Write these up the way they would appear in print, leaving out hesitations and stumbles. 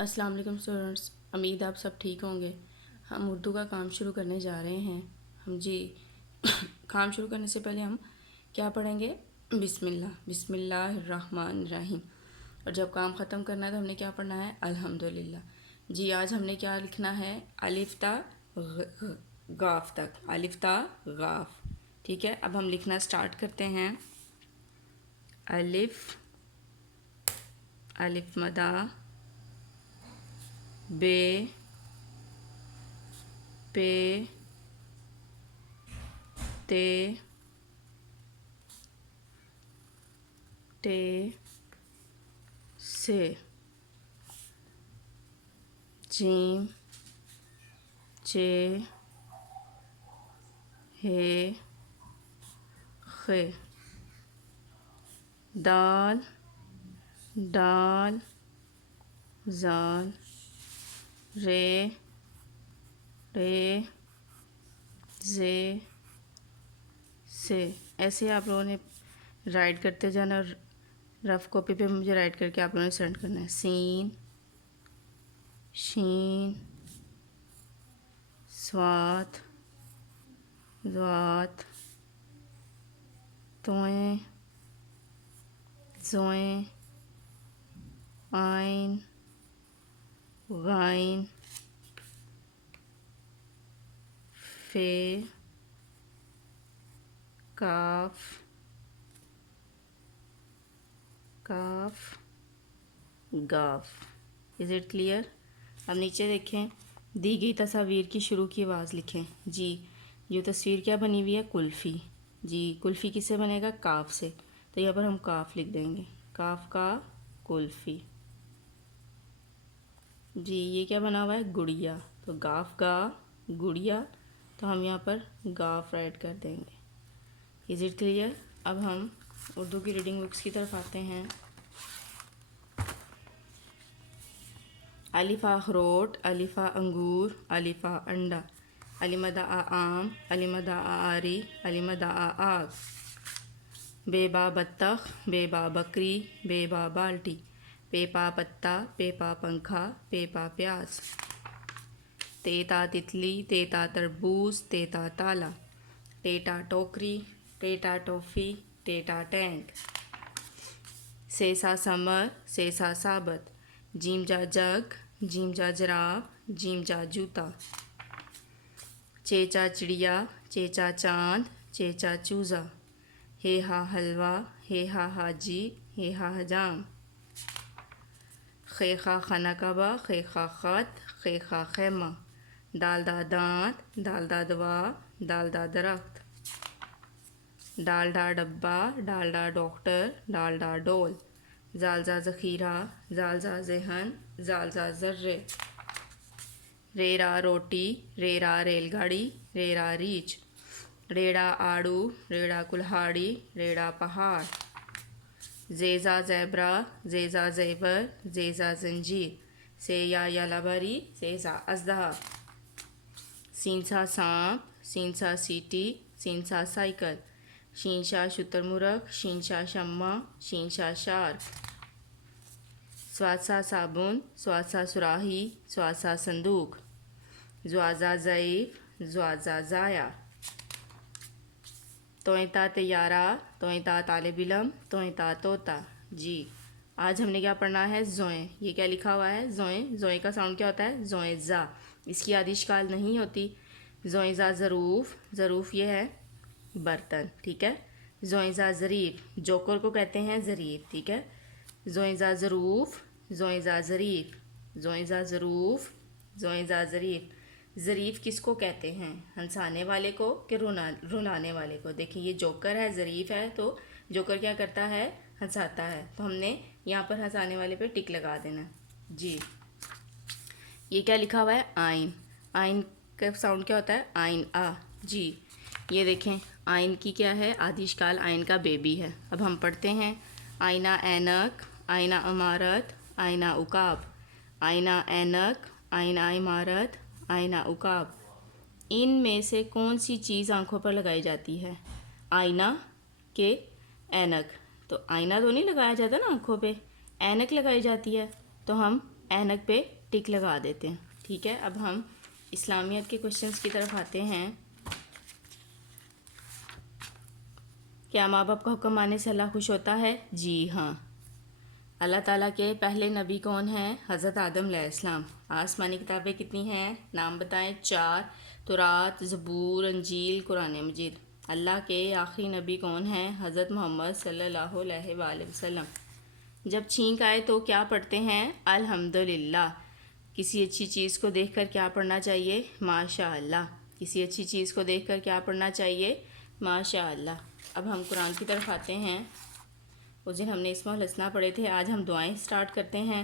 السلام علیکم اسٹوڈنٹس، امید آپ سب ٹھیک ہوں گے۔ ہم اردو کا کام شروع کرنے جا رہے ہیں۔ کام شروع کرنے سے پہلے ہم کیا پڑھیں گے؟ بسم اللہ الرحمن الرحیم۔ اور جب کام ختم کرنا ہے تو ہم نے کیا پڑھنا ہے؟ الحمدللہ۔ آج ہم نے کیا لکھنا ہے؟ الف تا غاف تک، الف تا غاف۔ ٹھیک ہے، اب ہم لکھنا سٹارٹ کرتے ہیں۔ الف مدہ، بے، پے، تے، ٹے، سے، جیم، چے، ہے، خے، دال، ڈال، زال، رے، رے، زے، سے۔ ایسے آپ لوگوں نے رائٹ کرتے جانا اور رف کاپی پہ مجھے رائٹ کر کے آپ لوگوں نے سینڈ کرنا ہے۔ سین، شین، صاد، ضاد، طویں، زویں، عین، غین، فے، کاف، کاف، گاف۔ Is it clear? اب نیچے دیکھیں، دی گئی تصاویر کی شروع کی آواز لکھیں۔ جو تصویر کیا بنی ہوئی ہے؟ کلفی۔ کلفی کس سے بنے گا؟ کاف سے۔ تو یہاں پر ہم کاف لکھ دیں گے، کاف کا کلفی۔ یہ کیا بنا ہوا ہے؟ گڑیا۔ تو گاف گا، گڑیا، تو ہم یہاں پر گاف رائٹ کر دیں گے۔ Is it clear? اب ہم اردو کی ریڈنگ بکس کی طرف آتے ہیں۔ الف آ اخروٹ، الف آ انگور، الف آ انڈا، الف مدہ آ آم، الف مدہ آ آری، الف مدہ آ آگ، بے با بطخ، بے با بکری، بے با بالٹی، پے پا پتا، پے پا پنکھا، پے پا پیاز، تے تا تتلی، تے تا تربوز، تے تا تالا، ٹیٹا ٹوکری، ٹیٹا ٹوفی، ٹیٹا ٹینک، سے سا سمر، سے سا ثابت، جیم جا جگ، جیم جا جراب، جیم جا جوتا، چیچا چڑیا، چیچا چاند، چیچا چوزا، ہے ہا حلوہ، ہے ہا حاجی، ہے ہا حجام، خے خا خانہ کعبہ، خے خا خط، خے خا خیمہ، دال دا دانت، دال دا دوا، دال دا درخت، ڈال ڈا ڈبہ، ڈال ڈا ڈاکٹر، ڈال ڈا ڈول، زال زا ذخیرہ، زال زا ذہن، زال زا ذرے، رے را روٹی، رے را ریل گاڑی، رے را ریچھ، ریڑا آڑو، ریڑا کلہاڑی، ریڑا پہاڑ، زیزا زیبرا، زیزا زیور، زیزا زنجیر، سے یا یالاباری، زیزا اژدہا، سین سا سانپ، سین سا سیٹی، سین سا سائیکل، شین شا شتر مرغ، شین شا شمع، شین شا شارک، سواد سا صابن، سواد سا سراہی، سواد سا صندوق، زوازا ضعیف، زوازا ضائع، توئیں تا طیارہ، توئیں تا طالب علم، توئیں تا طوطا۔ آج ہم نے کیا پڑھنا ہے؟ زوئیں۔ یہ کیا لکھا ہوا ہے؟ زوئیں۔ زوئیں کا ساؤنڈ کیا ہوتا ہے؟ زوئیں زا۔ اس کی آدھی اشکال نہیں ہوتی۔ زوئیں زا ظروف، ظروف یہ ہے برتن، ٹھیک ہے۔ زوئیں زا ظریف، جوکر کو کہتے ہیں ظریف، ٹھیک ہے۔ زوئیں زا ظروف، زوئیں زا ظریف، زوئیں زا ظروف، زوئیں زا ظریف۔ ظریف کس کو کہتے ہیں؟ ہنسانے والے کو کہ رلانے والے کو؟ دیکھیں یہ جوکر ہے، ظریف ہے، تو جوکر کیا کرتا ہے؟ ہنساتا ہے، تو ہم نے یہاں پر ہنسانے والے پہ ٹک لگا دینا۔ یہ کیا لکھا ہوا ہے؟ آئین۔ آئین کا ساؤنڈ کیا ہوتا ہے؟ آئین آ۔ یہ دیکھیں آئین کی کیا ہے؟ آدھی اشکال آئین کا بیبی ہے۔ اب ہم پڑھتے ہیں۔ آئینہ اینک، آئینہ عمارت، آئینہ عقاب، آئینہ اینک، آئینہ عمارت، آئینہ عقاب۔ ان میں سے کون سی چیز آنکھوں پر لگائی جاتی ہے؟ آئینہ کہ اینک؟ تو آئینہ تو نہیں لگایا جاتا نا آنکھوں پہ، اینک لگائی جاتی ہے۔ تو ہم اینک پہ ٹک لگا دیتے ہیں. ٹھیک ہے، اب ہم اسلامیات کے کوشچنس کی طرف آتے ہیں. کیا ماں باپ کا حکم ماننے سے اللہ خوش ہوتا ہے؟ جی ہاں. اللہ تعالیٰ کے پہلے نبی کون ہیں؟ حضرت آدم علیہ السلام. آسمانی کتابیں کتنی ہیں؟ نام بتائیں. 4. تورات، زبور، انجیل، قرآن مجید. اللہ کے آخری نبی کون ہیں؟ حضرت محمد صلی اللہ علیہ وآلہ وسلم. جب چھینک آئے تو کیا پڑھتے ہیں؟ الحمدللہ. کسی اچھی چیز کو دیکھ کر کیا پڑھنا چاہیے؟ ماشاء اللہ. کسی اچھی چیز کو دیکھ کر کیا پڑھنا چاہیے؟ ماشاء اللہ. اب ہم قرآن کی طرف آتے ہیں. اس دن ہم نے اسماء الحسنیٰ پڑھے تھے، آج ہم دعائیں سٹارٹ کرتے ہیں.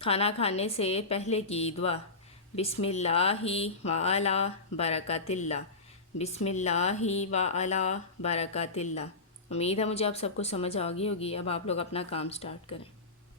کھانا کھانے سے پہلے کی دعا. بسم اللہ وعلی برکات اللہ. بسم اللہ وعلی برکات اللہ. امید ہے مجھے آپ سب کو سمجھ آ گئی ہوگی. اب آپ لوگ اپنا کام سٹارٹ کریں.